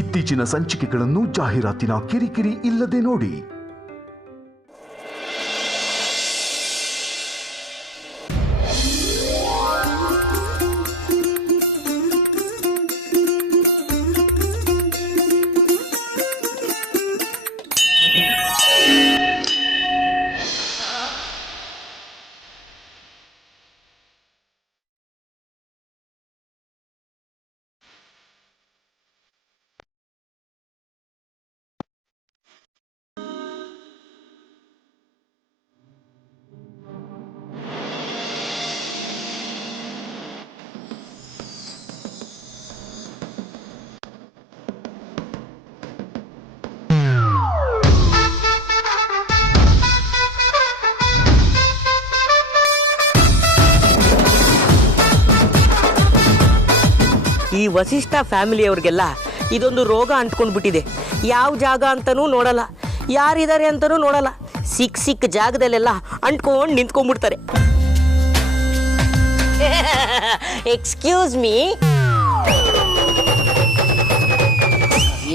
ಇತ್ತೀಚಿನ ಸಂಚಿಕೆಗಳನ್ನು ಜಾಹೀರಾತಿನ ಕಿರಿಕಿರಿ ಇಲ್ಲದೆ ನೋಡಿ. ಈ ವಸಿಷ್ಠ ಫ್ಯಾಮಿಲಿಯವ್ರಿಗೆಲ್ಲ ಇದೊಂದು ರೋಗ ಅಂಟ್ಕೊಂಡ್ಬಿಟ್ಟಿದೆ. ಯಾವ ಜಾಗ ಅಂತನೂ ನೋಡಲ್ಲ, ಯಾರಿದ್ದಾರೆ ಅಂತನೂ ನೋಡಲ್ಲ. ಸಿಕ್ಕ ಜಾಗದಲ್ಲೆಲ್ಲ ಅಂಟ್ಕೊಂಡು ನಿಂತ್ಕೊಂಡ್ಬಿಡ್ತಾರೆ. ಎಕ್ಸ್ಕ್ಯೂಸ್ ಮೀ,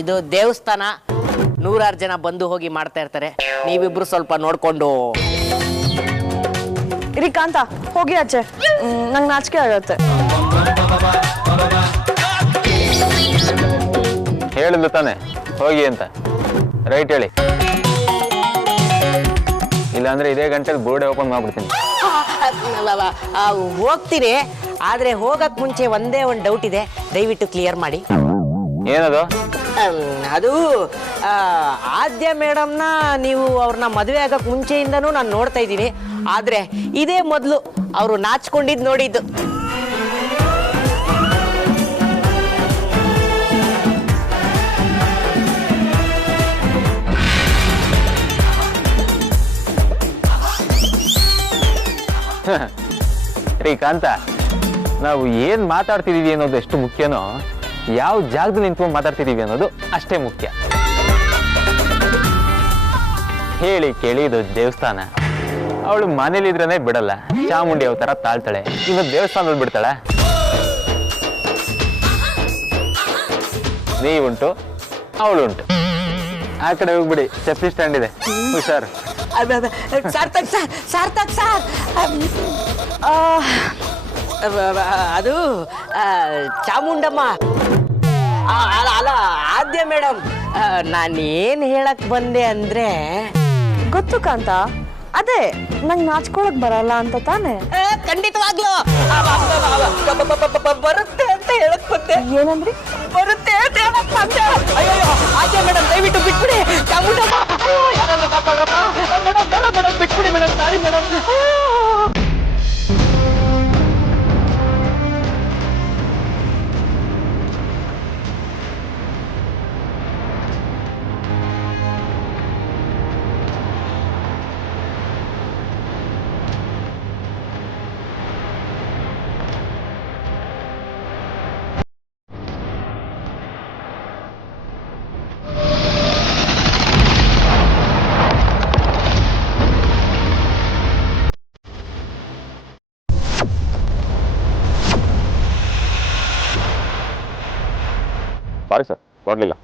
ಇದು ದೇವಸ್ಥಾನ, 100 ಜನ ಬಂದು ಹೋಗಿ ಮಾಡ್ತಾ ಇರ್ತಾರೆ. ನೀವಿಬ್ರು ಸ್ವಲ್ಪ ನೋಡ್ಕೊಂಡು ಇರಿ. ಕಾಂತ, ಹೋಗಿ ಆಚೆ, ನಂಗೆ ನಾಚಿಕೆ ಆಗತ್ತೆ. ಹೇಳಿದ್ದು ತಾನೆ ಹೋಗಿ ಅಂತ, ರೈಟ್ ಹೇಳಿ, ಇಲ್ಲಾಂದ್ರೆ ಇದೇ ಗಂಟೆಲಿ ಬೋರ್ಡೆ ಓಪನ್ ಮಾಡ್ಬಿಡ್ತೀನಿ. ಹೋಗ್ತೀನಿ, ಆದ್ರೆ ಹೋಗಕ್ ಮುಂಚೆ ಒಂದೇ ಒಂದು ಡೌಟ್ ಇದೆ, ದಯವಿಟ್ಟು ಕ್ಲಿಯರ್ ಮಾಡಿ. ಏನದು? ಅದು ಆದ್ಯ ಮೇಡಮ್ನ ನೀವು ಅವ್ರನ್ನ ಮದುವೆ ಆಗಕ್ ಮುಂಚೆಯಿಂದನೂ ನಾನು ನೋಡ್ತಾ ಇದ್ದೀನಿ, ಆದ್ರೆ ಇದೇ ಮೊದಲು ಅವರು ನಾಚ್ಕೊಂಡಿದ್ದು ನೋಡಿದ್ದು. ರೀ ಕಾಂತ, ನಾವು ಏನ್ ಮಾತಾಡ್ತಿದೀವಿ ಅನ್ನೋದು ಎಷ್ಟು ಮುಖ್ಯನೋ, ಯಾವ ಜಾಗದಲ್ಲಿ ನಿಂತ್ಕೊಂಡು ಮಾತಾಡ್ತಿದೀವಿ ಅನ್ನೋದು ಅಷ್ಟೇ ಮುಖ್ಯ. ಹೇಳಿ ಕೇಳಿ ಇದು ದೇವಸ್ಥಾನ. ಅವಳು ಮನೇಲಿದ್ರೇನೆ ಬಿಡಲ್ಲ, ಚಾಮುಂಡಿ ಅವತಾರ ತಾಳ್ತಾಳೆ, ಇನ್ನು ದೇವಸ್ಥಾನದಲ್ಲಿ ಬಿಡ್ತಾಳ? ನೀವುಂಟು, ಅವಳುಂಟು. ಆ ಕಡೆ ಹೋಗ್ಬಿಡಿ, ಚಪ್ಪಲಿ ಸ್ಟ್ಯಾಂಡ್ ಇದೆ, ಹುಷಾರು. ಸಾರ್ಥಕ್ ಸರ್, ಅದು ಚಾಮುಂಡಮ್ಮ ಅಲ್ಲ ಆದ್ಯ ಮೇಡಮ್. ನಾನೇನ್ ಹೇಳಕ್ ಬಂದೆ ಅಂದ್ರೆ, ಗೊತ್ತು ಕಾಂತ, ಅದೇ ನಂಗೆ ನಾಚ್ಕೊಳಕ್ ಬರಲ್ಲ ಅಂತ ತಾನೆ. ಖಂಡಿತವಾಗ್ಲೂ ಬರುತ್ತೆ ಅಂತ ಹೇಳಕ್ ಬಂದೆ. ಏನಂದ್ರಿ? ಬರುತ್ತೆ ಅಂತ ಹೇಳಕ್ ಬಂದೆ. ಅಯ್ಯೋ ಆದ್ಯ ಮೇಡಮ್, ದಯವಿಟ್ಟು ಬಿಟ್ಬಿಡಿ. ಚಾಮುಂಡಮ್ಮ ಮೇಡಮ್, ಬಿಟ್ಬಿಡಿ madam, sorry madam. Sorry sir, ನೋಡ್ಲಿಲ್ಲ.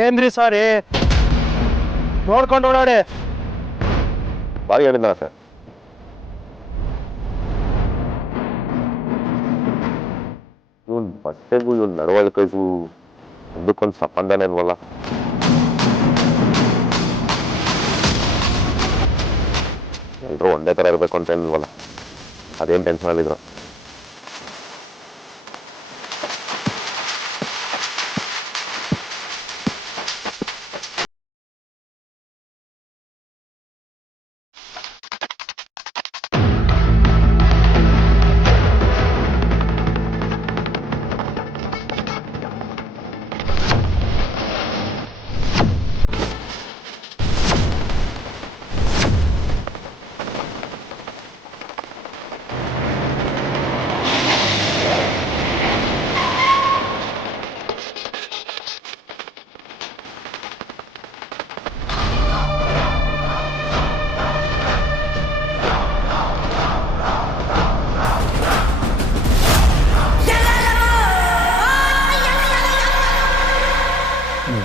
ಏನ್ರಿ ಸಾರಿ, ನೋಡ್ಕೊಂಡು ಓಡಾಡಿ. ಬಾರಿ ಹೇಳಿಲ್ಲ ಸರ್. ಇವನ್ ಬಟ್ಟೆಗೂ ಇವನ್ ನಡವಳಿಕೆಗೂ ಒಂದಕ್ಕೊಂದು ಸಂಬಂಧನೇ ಇಲ್ವಲ್ಲ. ಎಲ್ರೂ ಒಂದೇ ತರ ಇರ್ಬೇಕು ಅಂತ ಏನಿಲ್ವಲ್ಲ, ಅದೇನ್ ಟೆನ್ಷನ್ ಅಲ್ಲಿದ್ರು.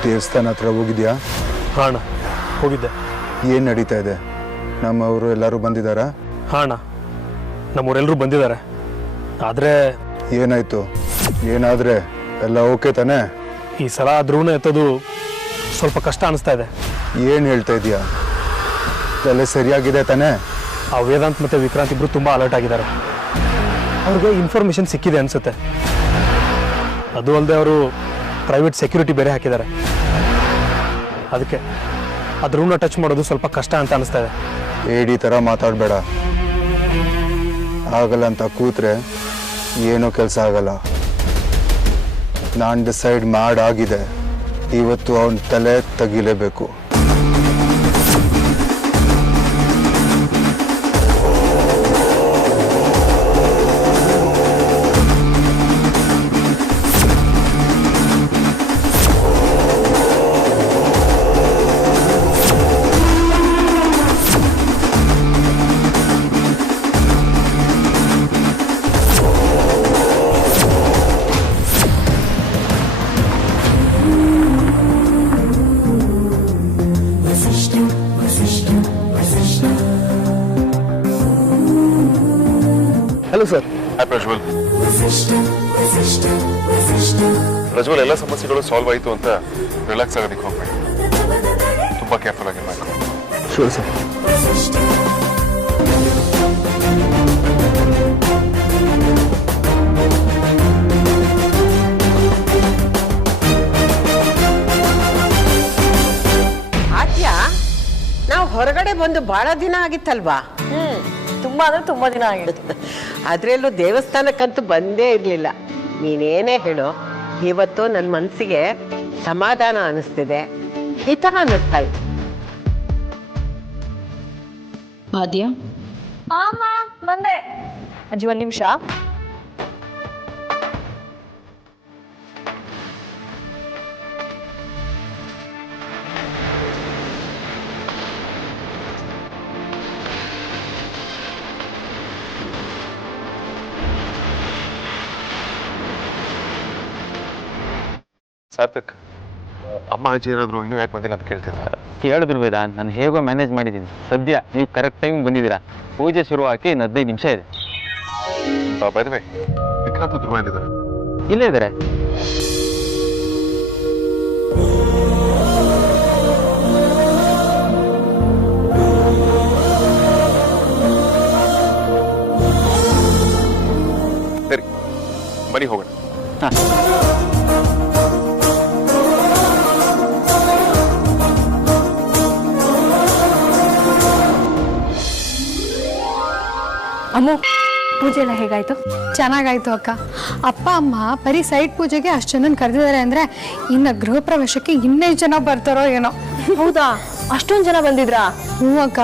ದೇವಸ್ಥಾನ ಹತ್ರ ಹೋಗಿದ್ಯಾ? ಹಾಂ ಅಣ್ಣ ಹೋಗಿದ್ದೆ. ಏನು ನಡೀತಾ ಇದೆ? ನಮ್ಮವರು ಎಲ್ಲರೂ ಬಂದಿದ್ದಾರಾ? ಹಾಂ ಅಣ್ಣ ನಮ್ಮವರೆಲ್ಲರೂ ಬಂದಿದ್ದಾರೆ. ಆದರೆ ಏನಾಯ್ತು? ಏನಾದರೆ ಎಲ್ಲ ಓಕೆ ತಾನೇ? ಈ ಸಲ ಧ್ರುವನ ಎತ್ತೋದು ಸ್ವಲ್ಪ ಕಷ್ಟ ಅನಿಸ್ತಾ ಇದೆ. ಏನು ಹೇಳ್ತಾ ಇದೀಯಾ? ಎಲ್ಲ ಸರಿಯಾಗಿದೆ ತಾನೇ? ಆ ವೇದಾಂತ್ ಮತ್ತು ವಿಕ್ರಾಂತ್ ಇಬ್ಬರು ತುಂಬ ಅಲರ್ಟ್ ಆಗಿದ್ದಾರೆ. ಅವ್ರಿಗೆ ಇನ್ಫಾರ್ಮೇಷನ್ ಸಿಕ್ಕಿದೆ ಅನಿಸುತ್ತೆ. ಅದು ಅಲ್ಲದೆ ಅವರು ಪ್ರೈವೇಟ್ ಸೆಕ್ಯೂರಿಟಿ ಬೇರೆ ಹಾಕಿದ್ದಾರೆ. ಅದಕ್ಕೆ ಆ ಧ್ರುವನ ಟಚ್ ಮಾಡೋದು ಸ್ವಲ್ಪ ಕಷ್ಟ ಅಂತ ಅನಿಸ್ತಾ ಇದೆ. ಏಡಿ ಥರ ಮಾತಾಡಬೇಡ. ಆಗಲ್ಲ ಅಂತ ಕೂತ್ರೆ ಏನೂ ಕೆಲಸ ಆಗಲ್ಲ. ನಾನು ಡಿಸೈಡ್ ಮಾಡಾಗಿದೆ, ಇವತ್ತು ಅವನ ತಲೆ ತೆಗಿಲೇಬೇಕು. Hello sir. ಪ್ರಜ್ವಲ್, ಎಲ್ಲ ಸಮಸ್ಯೆಗಳು ಸಾಲ್ವ್ ಆಯಿತು ಅಂತ ರಿಲ್ಯಾಕ್ಸ್ ಆಗೋದಕ್ಕೆ ಹೋಗ್ಬೇಡಿ. ತುಂಬ ಕೇರ್ಫುಲ್ ಆಗಿರ್ಬೇಕು. Sure sir. ಆದ್ಯಾ, ನಾವು ಹೊರಗಡೆ ಬಂದು ಬಹಳ ದಿನ ಆಗಿತ್ತಲ್ವಾ? ತುಂಬಾ ಅಂದ್ರೆ ತುಂಬಾ ದಿನ ಆಗಿತ್ತು. ಅದ್ರಲ್ಲೂ ದೇವಸ್ಥಾನಕ್ಕಂತೂ ಬಂದೇ ಇರಲಿಲ್ಲ. ನೀನೇನೇ ಹೇಳು, ಇವತ್ತು ನನ್ನ ಮನಸ್ಸಿಗೆ ಸಮಾಧಾನ ಅನಿಸ್ತಿದೆ, ಹಿತ ಅನ್ನಿಸ್ತಾ ಇದೆ. ಆದ್ಯಾ ಬಂದೆ. ಅಜ್ಜಿ ಒಂದ್ ನಿಮಿಷ. ಸಾರ್ಥಕ್, ಅಮ್ಮ ಅಜ್ಜಿ ಏನಾದ್ರು ಇನ್ನೂ ಯಾಕೆ ಬಂದಿಲ್ಲ ಅಂತ ಕೇಳ್ತಿದ್ದೆ. ಹೇಳಿದ್ರು ವೇದಾಂತ್, ನಾನು ಹೇಗೋ ಮ್ಯಾನೇಜ್ ಮಾಡಿದ್ದೀನಿ. ಸದ್ಯ ನೀವು ಕರೆಕ್ಟ್ ಟೈಮ್ ಬಂದಿದ್ದೀರಾ. ಪೂಜೆ ಶುರು ಹಾಕಿ ಇನ್ನು 15 ನಿಮಿಷ ಇದೆ. ಬೈ ದ ವೇ, ವಿಕ್ರಾಂತ್ ಧ್ರುವ ಏನಿದ್ದಾರೆ? ಇಲ್ಲೇ ಇದ್ದಾರೆ. ಸರಿ, ಬನ್ನಿ ಹೋಗೋಣ. ಹಾಂ. ಅಮ್ಮು, ಪೂಜೆ ಎಲ್ಲ ಹೇಗಾಯ್ತು? ಚೆನ್ನಾಗಾಯ್ತು ಅಕ್ಕ. ಅಪ್ಪ ಅಮ್ಮ ಬರೀ ಸೈಟ್ ಪೂಜೆಗೆ ಅಷ್ಟು ಜನನ ಕರೆದಿದ್ದಾರೆ ಅಂದರೆ ಇನ್ನು ಗೃಹ ಪ್ರವೇಶಕ್ಕೆ ಇನ್ನೆಷ್ಟು ಜನ ಬರ್ತಾರೋ ಏನೋ. ಹೌದಾ, ಅಷ್ಟೊಂದು ಜನ ಬಂದಿದ್ರಾ? ಹ್ಞೂ ಅಕ್ಕ,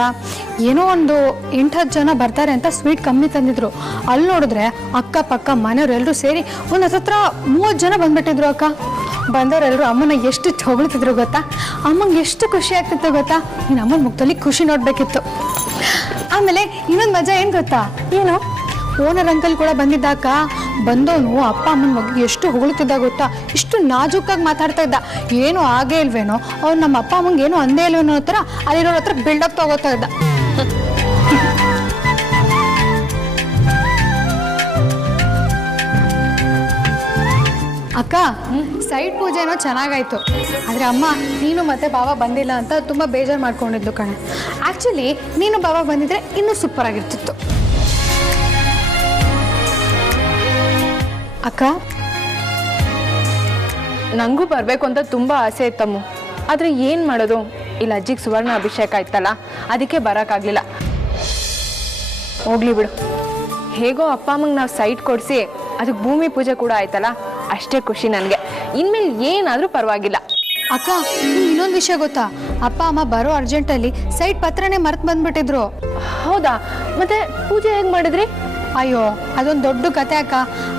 ಏನೋ ಒಂದು 8-10 ಜನ ಬರ್ತಾರೆ ಅಂತ ಸ್ವೀಟ್ ಕಮ್ಮಿ ತಂದಿದ್ರು. ಅಲ್ಲಿ ನೋಡಿದ್ರೆ ಅಕ್ಕಪಕ್ಕ ಮನೆಯವರೆಲ್ಲರೂ ಸೇರಿ ಒಂದು ಹತ್ರ 30 ಜನ ಬಂದ್ಬಿಟ್ಟಿದ್ರು ಅಕ್ಕ. ಬಂದವರೆಲ್ಲರೂ ಅಮ್ಮನ ಎಷ್ಟು ಹೊಗಳ್ತಿದ್ರು ಗೊತ್ತಾ? ಅಮ್ಮಂಗೆ ಎಷ್ಟು ಖುಷಿ ಆಗ್ತಿತ್ತು ಗೊತ್ತಾ? ನೀನು ಅಮ್ಮನ ಮುಖದಲ್ಲಿ ಖುಷಿ ನೋಡಬೇಕಿತ್ತು. ಆಮೇಲೆ ಇನ್ನೊಂದು ಮಜಾ ಏನು ಗೊತ್ತಾ? ಏನು? ಓನರ್ ಅಂಕಲ್ ಕೂಡ ಬಂದಿದ್ದಾಕ. ಬಂದವನು ಅಪ್ಪ ಅಮ್ಮನ ಬಗ್ಗೆ ಎಷ್ಟು ಹೊಗಳ್ತಿದ್ದ ಗೊತ್ತಾ? ಇಷ್ಟು ನಾಜೂಕಾಗಿ ಮಾತಾಡ್ತಾ ಇದ್ದ. ಏನೂ ಆಗೇ ಇಲ್ವೇನೋ, ಅವ್ನು ನಮ್ಮ ಅಪ್ಪ ಅಮ್ಮಂಗೆ ಏನೂ ಅಂದೇ ಇಲ್ವೇನೋ ಹತ್ರ ಅಲ್ಲಿರೋರ ಹತ್ರ ಬಿಲ್ಡಪ್ ತಗೋತಾ ಇದ್ದ. ಅಕ್ಕ, ಸೈಟ್ ಪೂಜೆನೋ ಚೆನ್ನಾಗಾಯ್ತು. ಆದರೆ ಅಮ್ಮ ನೀನು ಮತ್ತೆ ಬಾಬಾ ಬಂದಿಲ್ಲ ಅಂತ ತುಂಬ ಬೇಜಾರು ಮಾಡ್ಕೊಂಡಿದ್ಲು ಕಣೆ. ಆ್ಯಕ್ಚುಲಿ ನೀನು ಬಾಬಾ ಬಂದಿದ್ರೆ ಇನ್ನೂ ಸೂಪರ್ ಆಗಿರ್ತಿತ್ತು. ಅಕ್ಕ, ನಂಗೂ ಬರಬೇಕು ಅಂತ ತುಂಬ ಆಸೆ ಇತ್ತಮ್ಮು. ಆದರೆ ಏನು ಮಾಡೋದು, ಇಲ್ಲಿ ಅಜ್ಜಿಗೆ ಸುವರ್ಣ ಅಭಿಷೇಕ ಆಯ್ತಲ್ಲ, ಅದಕ್ಕೆ ಬರೋಕ್ಕಾಗಲಿಲ್ಲ. ಹೋಗ್ಲಿ ಬಿಡು, ಹೇಗೋ ಅಪ್ಪ ಅಮ್ಮಂಗೆ ನಾವು ಸೈಟ್ ಕೊಡಿಸಿ ಅದಕ್ಕೆ ಭೂಮಿ ಪೂಜೆ ಕೂಡ ಆಯ್ತಲ್ಲ, ಅಷ್ಟೇ ಖುಷಿ ನನಗೆ. ಇನ್ಮೇಲೆ ಏನಾದರೂ ಪರವಾಗಿಲ್ಲ. ಅಕ್ಕ, ಇನ್ನೊಂದು ವಿಷಯ ಗೊತ್ತಾ? ಅಪ್ಪ ಅಮ್ಮ ಬರೋ ಅರ್ಜೆಂಟಲ್ಲಿ ಸೈಟ್ ಪತ್ರನೇ ಮರ್ತು ಬಂದ್ಬಿಟ್ಟಿದ್ರು. ಹೌದಾ? ಮತ್ತೆ ಪೂಜೆ ಹೇಗೆ ಮಾಡಿದ್ರಿ? ಅಯ್ಯೋ, ಅದೊಂದು ದೊಡ್ಡ ಕತೆ ಅಕ್ಕ.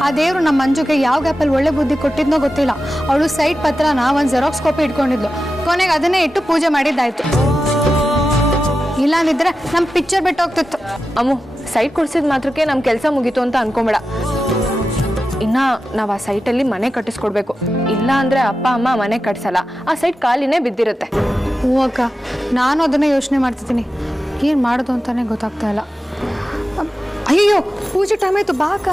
ಆ ದೇವರು ನಮ್ಮ ಮಂಜುಗೆ ಯಾವ ಗ್ಯಾಪಲ್ಲಿ ಒಳ್ಳೆ ಬುದ್ಧಿ ಕೊಟ್ಟಿದ್ನೋ ಗೊತ್ತಿಲ್ಲ. ಅವಳು ಸೈಟ್ ಪತ್ರನ ಒಂದು ಜೆರಾಕ್ಸ್ ಕಾಪಿ ಇಟ್ಕೊಂಡಿದ್ಲು. ಕೊನೆಗೆ ಅದನ್ನೇ ಇಟ್ಟು ಪೂಜೆ ಮಾಡಿದ್ದಾಯ್ತು. ಇಲ್ಲಾಂದಿದ್ರೆ ನಮ್ಮ ಪಿಕ್ಚರ್ ಬಿಟ್ಟು ಹೋಗ್ತಿತ್ತು. ಅಮ್ಮು, ಸೈಟ್ ಕೊಡ್ಸಿದ ಮಾತ್ರಕ್ಕೆ ನಮ್ಮ ಕೆಲಸ ಮುಗೀತು ಅಂತ ಅನ್ಕೊಂಬೇಡ. ಇನ್ನು ನಾವು ಆ ಸೈಟಲ್ಲಿ ಮನೆ ಕಟ್ಟಿಸ್ಕೊಡ್ಬೇಕು. ಇಲ್ಲ ಅಂದರೆ ಅಪ್ಪ ಅಮ್ಮ ಮನೆ ಕಟ್ಸಲ್ಲ, ಆ ಸೈಟ್ ಖಾಲಿನೇ ಬಿದ್ದಿರುತ್ತೆ. ಹ್ಞೂ ಅಕ್ಕ, ನಾನು ಅದನ್ನೇ ಯೋಚನೆ ಮಾಡ್ತಿದ್ದೀನಿ. ಏನು ಮಾಡೋದು ಅಂತಾನೆ ಗೊತ್ತಾಗ್ತಾ ಇಲ್ಲ. ಅಯ್ಯೋ, ಪೂಜೆ ಟೈಮ್ ಆಯಿತು, ಬಾ ಅಕ್ಕ.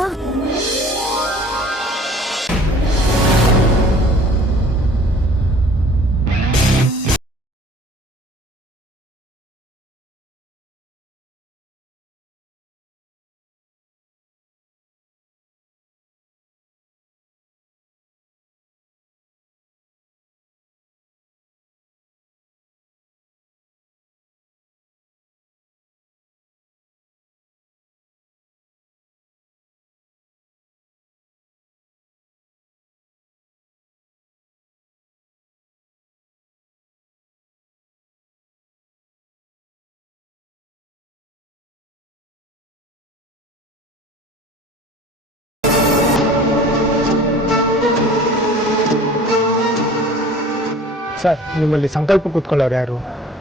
ಸರ್, ನಿಮ್ಮಲ್ಲಿ ಸಂಕಲ್ಪ ಕೂತ್ಕೊಳ್ಳೋರು ಯಾರು?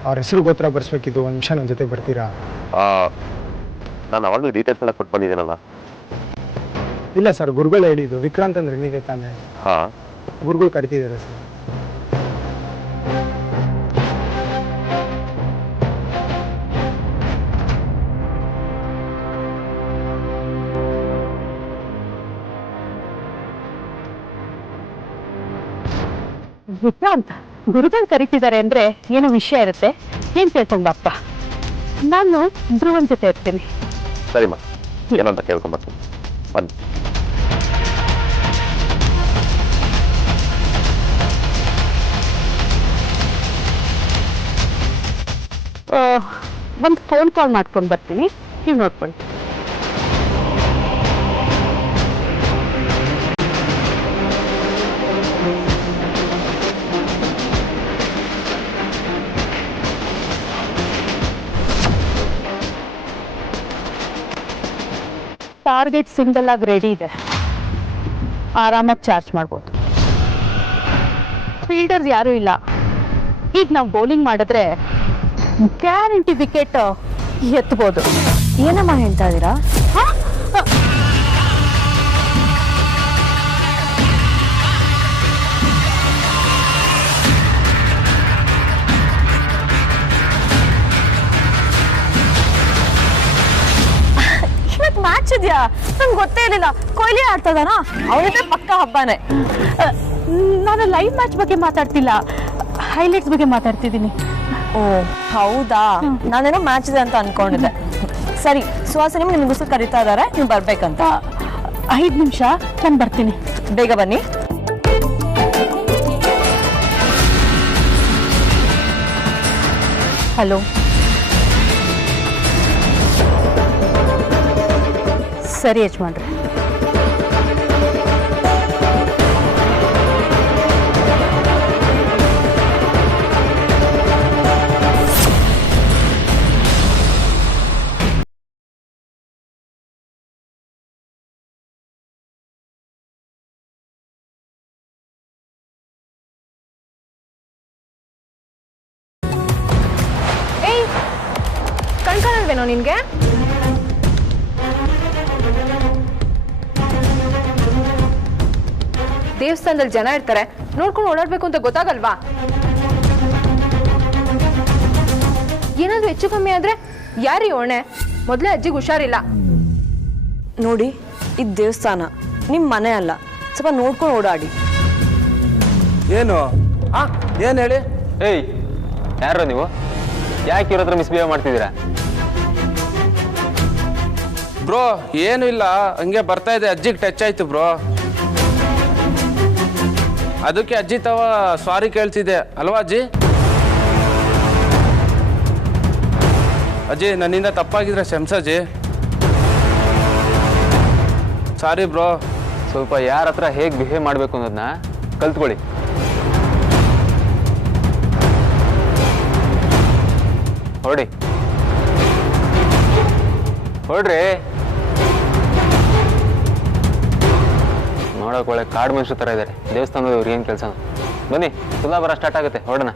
ಅವ್ರ ಹೆಸರು ಗೋತ್ರ ಬರ್ಸ್ಬೇಕಿದ್ದು. ಒಂದು ನಿಮಿಷ ನನ್ನ ಜೊತೆ ಬರ್ತೀರಾ? ನಾನು ಅವಾಗಲೂ ಡೀಟೇಲ್ಸ್ ಎಲ್ಲ ಕೊಟ್ಟು ಬಂದಿದ್ದೀನಲ್ಲ. ಇಲ್ಲ ಸರ್, ಗುರುಗಳು ಹೇಳಿದ್ದು. ವಿಕ್ರಾಂತ್ ಅಂದ್ರೆ ನೀವೇ ತಾನೆ? ಹಾಂ, ಗುರುಗಳು ಕರಿತಿದ್ದಾರೆ ಸರ್. ವಿಕ್ರಾಂತ್, ಗುರುಗಳು ಕರೀತಿದ್ದಾರೆ ಅಂದ್ರೆ ಏನೋ ವಿಷಯ ಇರುತ್ತೆ. ಏನ್ ಕೇಳ್ಕೊಂಡ್ ಬಾಪ್ಪ, ನಾನು ಧ್ರುವನ್ ಜೊತೆ ಇರ್ತೀನಿ. ಸರಿಮ್ಮ, ಏನಂತ ಕೇಳ್ಕೊಂಬರ್ತೀನಿ. ಬನ್ನಿ. ಒಂದು ಫೋನ್ ಕಾಲ್ ಮಾಡ್ಕೊಂಡು ಬರ್ತೀನಿ, ನೀವು ನೋಡ್ಕೊಂಡು. ಟಾರ್ಗೆಟ್ ಸಿಂಗಲ್ ಆಗಿ ರೆಡಿ ಇದೆ, ಆರಾಮಾಗಿ ಚಾರ್ಜ್ ಮಾಡ್ಬೋದು. ಫೀಲ್ಡರ್ಸ್ ಯಾರೂ ಇಲ್ಲ. ಈಗ ನಾವು ಬೌಲಿಂಗ್ ಮಾಡಿದ್ರೆ ಗ್ಯಾರಂಟಿ ವಿಕೆಟ್ ಎತ್ಬೋದು. ಏನಮ್ಮ ಹೇಳ್ತಾ ಇದ್ದೀರಾ? ಮ್ಯಾಚ್ ಇದೆಯಾ? ನಂಗೆ ಗೊತ್ತೇ ಇರಲಿಲ್ಲ. ಕೊಹ್ಲಿ ಆಡ್ತಾ ಇದ್ದಾನ? ಅವನಿದೆ ಪಕ್ಕ ಹಬ್ಬನೇ. ನಾನು ಲೈವ್ ಮ್ಯಾಚ್ ಬಗ್ಗೆ ಮಾತಾಡ್ತಿಲ್ಲ, ಹೈಲೈಟ್ಸ್ ಬಗ್ಗೆ ಮಾತಾಡ್ತಿದ್ದೀನಿ. ಓ ಹೌದಾ, ನಾನೇನೋ ಮ್ಯಾಚ್ ಇದೆ ಅಂತ ಅನ್ಕೊಂಡಿದ್ದೆ. ಸರಿ ಸುಹಾಸಿನಿ, ನಿಮ್ಗೋಸ್ಕರ ಕರೀತಾ ಇದ್ದಾರೆ, ನೀವು ಬರ್ಬೇಕಂತ. 5 ನಿಮಿಷ, ನಾನು ಬರ್ತೀನಿ, ಬೇಗ ಬನ್ನಿ. ಹಲೋ, ಸರಿ ಯಜಮಾನ್ರೆ. ಏಯ್, ಕಣ್ಕಾಣಲ್ವೇನೋ ನಿನ್ಗೆ? ದೇವಸ್ಥಾನದಲ್ಲಿ ಜನ ಇರ್ತಾರೆ, ನೋಡ್ಕೊಂಡು ಓಡಾಡ್ಬೇಕು ಅಂತ ಗೊತ್ತಾಗಲ್ವಾ? ಏನಾದ್ರೂ ಹೆಚ್ಚು ಕಮ್ಮಿ ಆದ್ರೆ ಯಾರೀ ಹೊಣೆ? ಮೊದಲೇ ಅಜ್ಜಿಗೆ ಹುಷಾರಿಲ್ಲ. ನೋಡಿ, ಇದು ದೇವಸ್ಥಾನ, ನಿಮ್ಮ ಮನೆ ಅಲ್ಲ. ಸ್ವಲ್ಪ ನೋಡ್ಕೊಂಡು ಓಡಾಡಿ. ಏನು ಏನು ಹೇಳಿ? ಏಯ್, ಯಾರೋ ನೀವು? ಯಾಕೆ ಇವ್ರ ಹತ್ರ ಮಿಸ್ಬಿಹೇವ್ ಮಾಡ್ತಿದ್ದೀರಾ? ಬ್ರೋ ಏನು ಇಲ್ಲ, ಹಂಗೆ ಬರ್ತಾ ಇದೆ, ಅಜ್ಜಿಗೆ ಟಚ್ ಆಯ್ತು ಬ್ರೋ. ಅದಕ್ಕೆ ಅಜ್ಜಿ ತವ ಸಾರಿ ಕೇಳ್ತಿದ್ದೆ ಅಲ್ವಾ ಅಜ್ಜಿ? ಅಜ್ಜಿ, ನನ್ನಿಂದ ತಪ್ಪಾಗಿದ್ರೆ ಕ್ಷಮಿಸಜ್ಜಿ. ಸಾರಿ ಬ್ರೋ. ಸ್ವಲ್ಪ ಯಾರ ಹತ್ರ ಹೇಗೆ ಬಿಹೇವ್ ಮಾಡಬೇಕು ಅನ್ನೋದನ್ನ ಕಲ್ತ್ಕೊಳ್ಳಿ. ಹೊರಡಿ, ಹೊರಡ್ರಿ. ನೋಡೋಕೆ ಒಳ್ಳೆ ಕಾಡು ಮನುಷ್ಯ ಥರ ಇದ್ದಾರೆ. ದೇವಸ್ಥಾನದವ್ರು ಏನು ಕೆಲಸ? ಬನ್ನಿ, ತುಲಾಭಾರ ಸ್ಟಾರ್ಟ್ ಆಗುತ್ತೆ, ಹೊರಡೋಣ.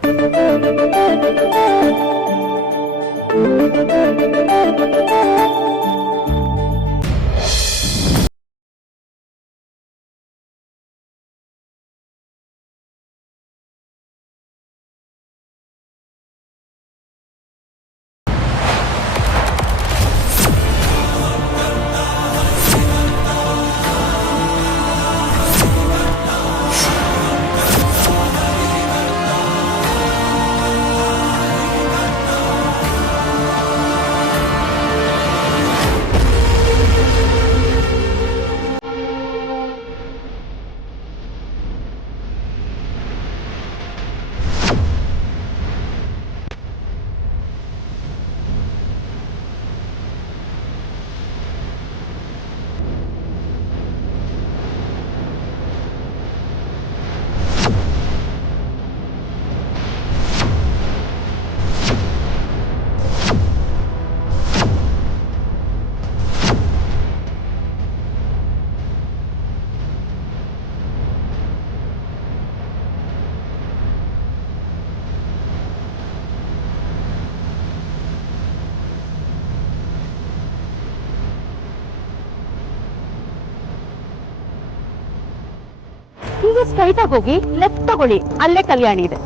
ಹಾಗೆ ಸ್ಟ್ರೈಟ್ ಆಗಿ ಹೋಗಿ ಲೆಫ್ಟ್ ತಗೊಳ್ಳಿ, ಅಲ್ಲೇ ಕಲ್ಯಾಣಿ ಇದೆ.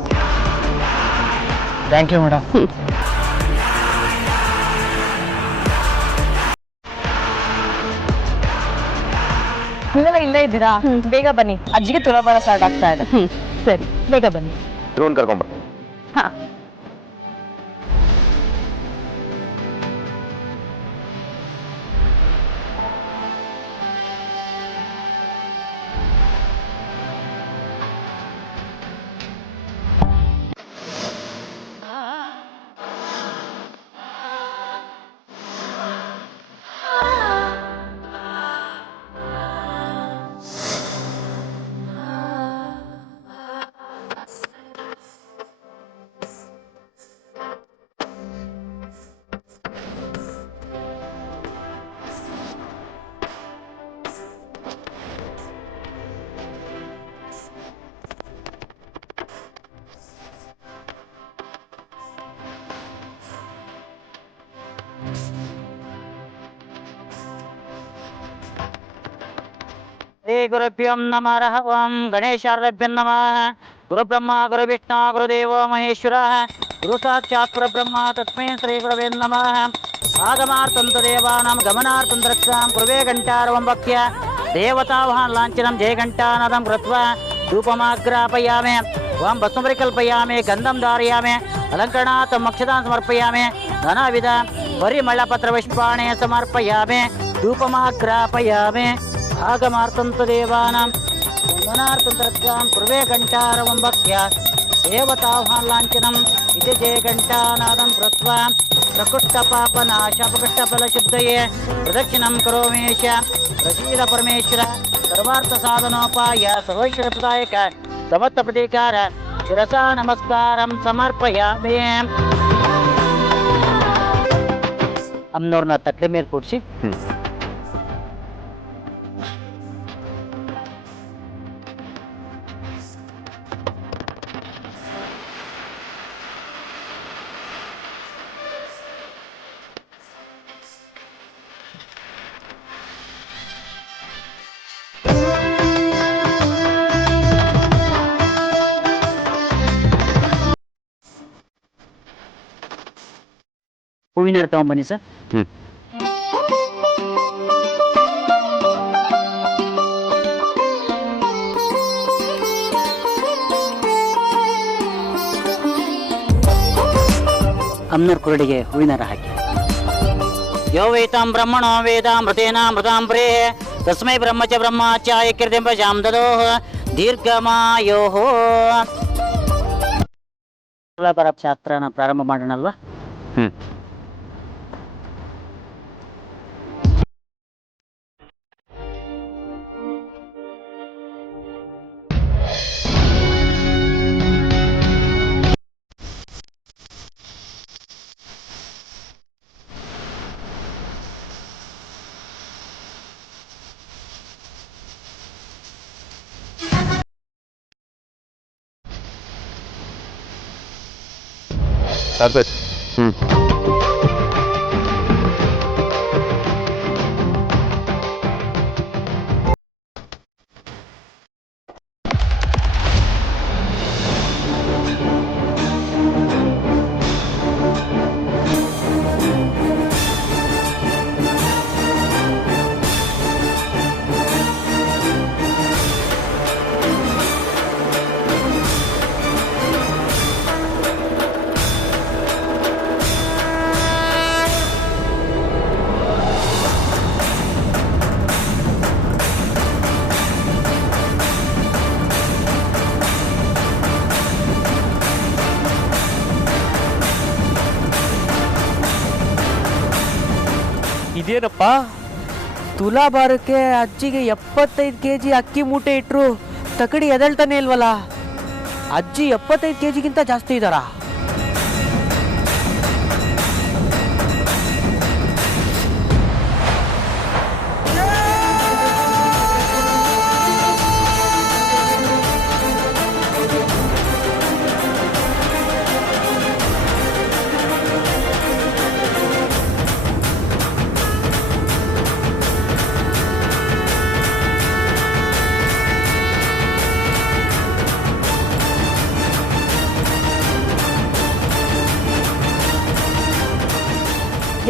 Thank you madam. ನೀವೆಲ್ಲ ಇಲ್ಲೇ ಇದ್ದೀರಾ? ಬೇಗ ಬನ್ನಿ, ಅಜ್ಜಿಗೆ ತುಲಾಭಾರ ಸ್ಟಾರ್ಟ್ ಆಗ್ತಾ ಇದೆ. ಸರಿ, ಬೇಗ ಬನ್ನಿ. ಧ್ರುವನ್ ಕರ್ಕೊಂಬ. ಹಾ, ಶ್ರೀ ಗುರುಭ್ಯಂ ನಮಃ. ಓಂ ಗಣೇಶಾರ್ಭ್ಯಂ ನಮಃ. ಗುರುಬ್ರಹ್ಮ ಗುರುವಿಷ್ಣು ಗುರುದೇವೋ ಮಹೇಶ್ವರ ಗುರು ಸಾಕ್ಷಾತ್ ಪರಬ್ರಹ್ಮ ತಸ್ಮೈ ಶ್ರೀ ಗುರವೇ ನಮಃ. ಆಗಮಾರ್ಥಂ ದೇವಾನಾಂ ಗಮನಾರ್ಥಂ ರಕ್ಷಾಂ ಕುರುವೇ ಘಂಟಾರವಂಭಕ್ತ್ಯ ದೇವತಾವಾಹನ ಲಾಂಛನಂ ಜಯ ಘಂಟಾನಾದಂ ಕೃತ್ವಾ ಧೂಪಮಾಗ್ರಾಪಯಾಮಿ. ಓಂ ಭಸ್ಮಪರಿ ಕಲ್ಪಯಾಮಿ, ಗಂಧಂ ಧಾರಯಾಮಿ, ಅಲಂಕರಣಾರ್ಥಂ ಅಕ್ಷತಾನ್ ಸಮರ್ಪಯಾಮಿ, ನಾನಾವಿಧ ಪರಿಮಳಪತ್ರಪುಷ್ಪಾಣಿ ಸಮರ್ಪಯಾಮಿ, ಧೂಪಮಾಗ್ರಾಪಯಾಮಿ. ಆಗಮಾರ್ಥಂ ದೇವಾನಾಂ ಗಮನಾರ್ಥಂ ರಕ್ಷಾಂ ಕುರುವೇ ಘಂಟಾರವಂಭಕ್ತ್ಯ ದೇವತಾವಾಹನ ಲಾಂಛನಂ ಇತಿ ಜಯ ಘಂಟಾನಾದಂ ಕೃತ್ವಾ ಪ್ರಕೃಷ್ಟ ಪಾಪನಾಶ ಅಪಕೃಷ್ಟ ಫಲಶುದ್ಧಯೇ ಪ್ರದಕ್ಷಿಣಂ ಕರೋಮೇಶ. ಪ್ರಸೀದ ಪರಮೇಶ್ವರ ಸರ್ವಾರ್ಥ ಸಾಧನೋಪಾಯ ಸರ್ವೈಶ್ವರ ಪ್ರದಾಯಕ ಸಮರ್ಥ ಪ್ರತೀಕಾರ ಶಿರಸಾ ನಮಸ್ಕಾರಂ ಸಮರ್ಪಯಾಮಿ. ಅಮ್ಮನವ್ರನ್ನ ತಟ್ಟೆ ಮೇಲೆ ಕೂಡಿಸಿ ಹೂವಿನ ತಗೊಂಬನ್ನಿ ಸರ್. ಅಮ್ಮನವ್ರ ಕುರಡಿಗೆ ಹೂವಿನಾರ ಹಾಕಿ. ಯೋ ವೇತಾಂ ಬ್ರಹ್ಮಣೋ ವೇದಾಮೃತೇನ ಮೃತಾಂಬರೇ ತಸ್ಮೈ ಬ್ರಹ್ಮಚ ಬ್ರಹ್ಮಾಚಾರ್ಯ ಕೀರ್ತಿಂ ಪ್ರಜಾಂ ದದೋಃ ದೀರ್ಘಮಾಯೋಃ. ತುಲಾಭಾರ ಶಾಸ್ತ್ರನ ಪ್ರಾರಂಭ ಮಾಡೋಣಲ್ವಾ? ಇದೇನಪ್ಪ, ತುಲಾಭಾರಕ್ಕೆ ಅಜ್ಜಿಗೆ 75 kg ಅಕ್ಕಿ ಮೂಟೆ ಇಟ್ಟರು ತಕಡಿ ಎದಳ್ತಾನೆ ಇಲ್ವಲ್ಲ. ಅಜ್ಜಿ 75 kgಗಿಂತ ಜಾಸ್ತಿ ಇದ್ದಾರಾ?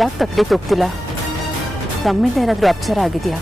ಯಾಕೆ ತಕ್ಕಡಿ ಹೋಗ್ತಿಲ್ಲ? ನಮ್ಮಿಂದ ಏನಾದರೂ ಅಪ್ಸರ ಆಗಿದೆಯಾ?